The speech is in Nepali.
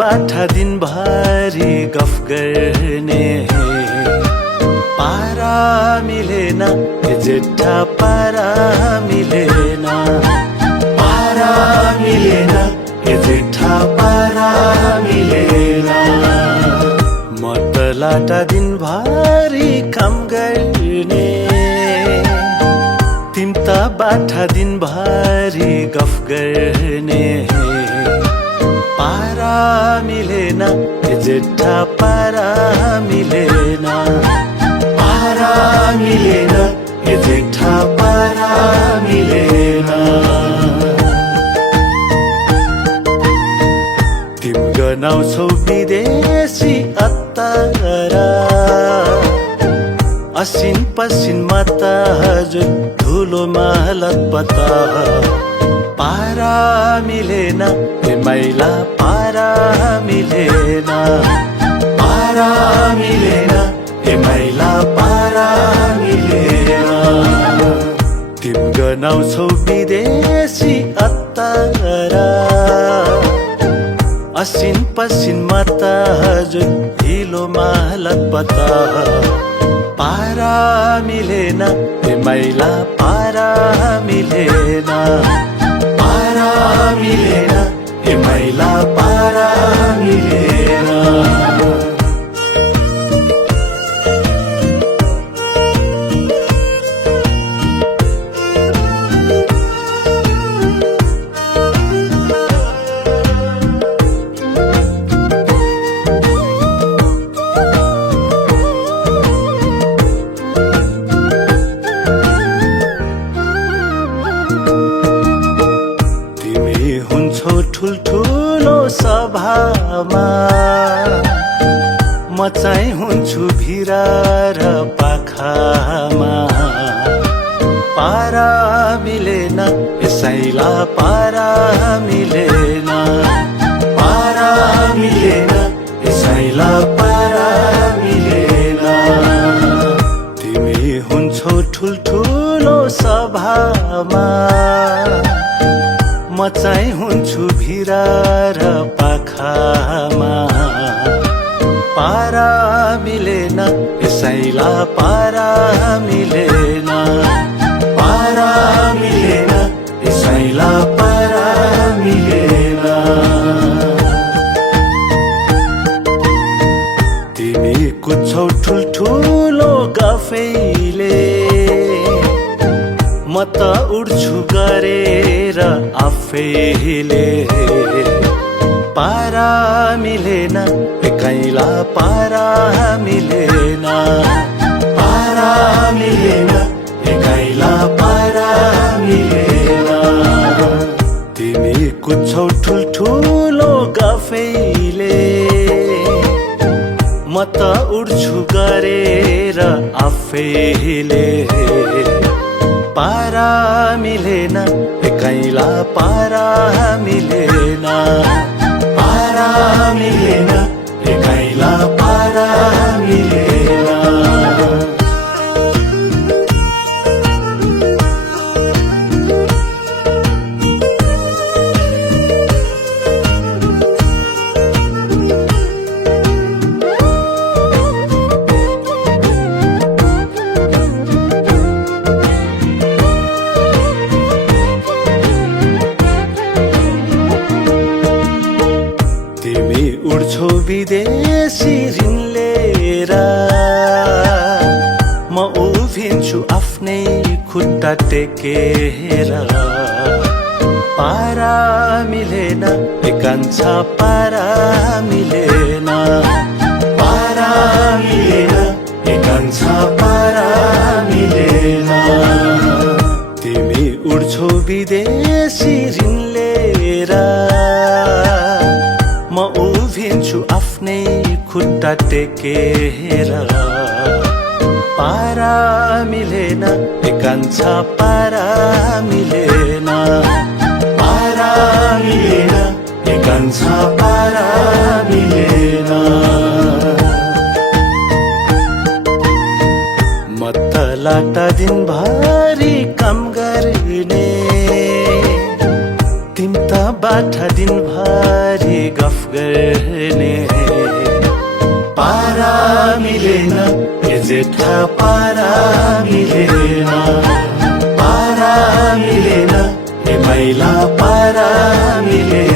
बाठा दिनभरि गफ गर्ने पारा मिलेन जेठा पारा मिलेन पारा मिलेन जेठा पारा मिलेन म त लाटा दिनभरि काम गर्ने तिम त बाठा दिनभरि गफ गर्ने पारा मिलेन जेठा पारा मिलेन पारा मिलेन जेठा पारा मिलेन तिम गनाउँछौ विदेशी अत्तरा असिन पसिन मत हजुर धुलोमा लतपत पारा मिलेन मैला पारा मिलेन पारा मिलेन मैला पारा मिलेन तिम गनाउँछौ विदेशी अत्तरा असिन पसिन मत हजुर हिलोमा लतपत पारा मिलेन मैला पारा मिलेन पारा मिलेन मैला पारा मिलेन ठुल्ठुलो सभामा म चाहिँ हुन्छु भिरा र पाखामा पारा मिलेन यसैला पारा मिलेन पारा मिलेन यसैला पारा मिलेन तिमी हुन्छौ ठुल्ठुलो सभामा म चाहिँ हुन्छु भिरा र पाखामा पारा मिलेन यसैला पारा मिलेन पारा मिलेन यसैला पारा मिलेन तिमी कुछौ ठुल्ठुलो गफैले म त उड्छु गरेर आफैले पारा मिलेन कैला पारा मिलेन पारा मिलेन कैला पारा मिलेन तिमी कुछौ ठुल्ठुलो गफैले म त उड्छु गरेर आफैले पारा मिलेन कैला पारा मिलेन पारा मिलेन कैला पारा मिलेन उड्छौ विदेशी ऋण लिएर म उभिन्छु आफ्नै खुट्टा टेकेर पारा मिलेन कान्छा पारा मिलेन पारा मिलेन कान्छा पारा मिलेन तिमी उड्छौ विदेशी ऋण लिएर म उभिन्छु आफ्नै खुट्टा टेकेर पारा मिलेन कान्छा पारा मिलेन पारा मिलेन कान्छा पारा मिलेन म त लाटा दिनभरि काम गर्ने तिम त बाठा दिनभरि गफ गर्ने पारा मिलेन ए जेठा पारा मिलेन पारा मिलेन ए माइला पारा मिलेन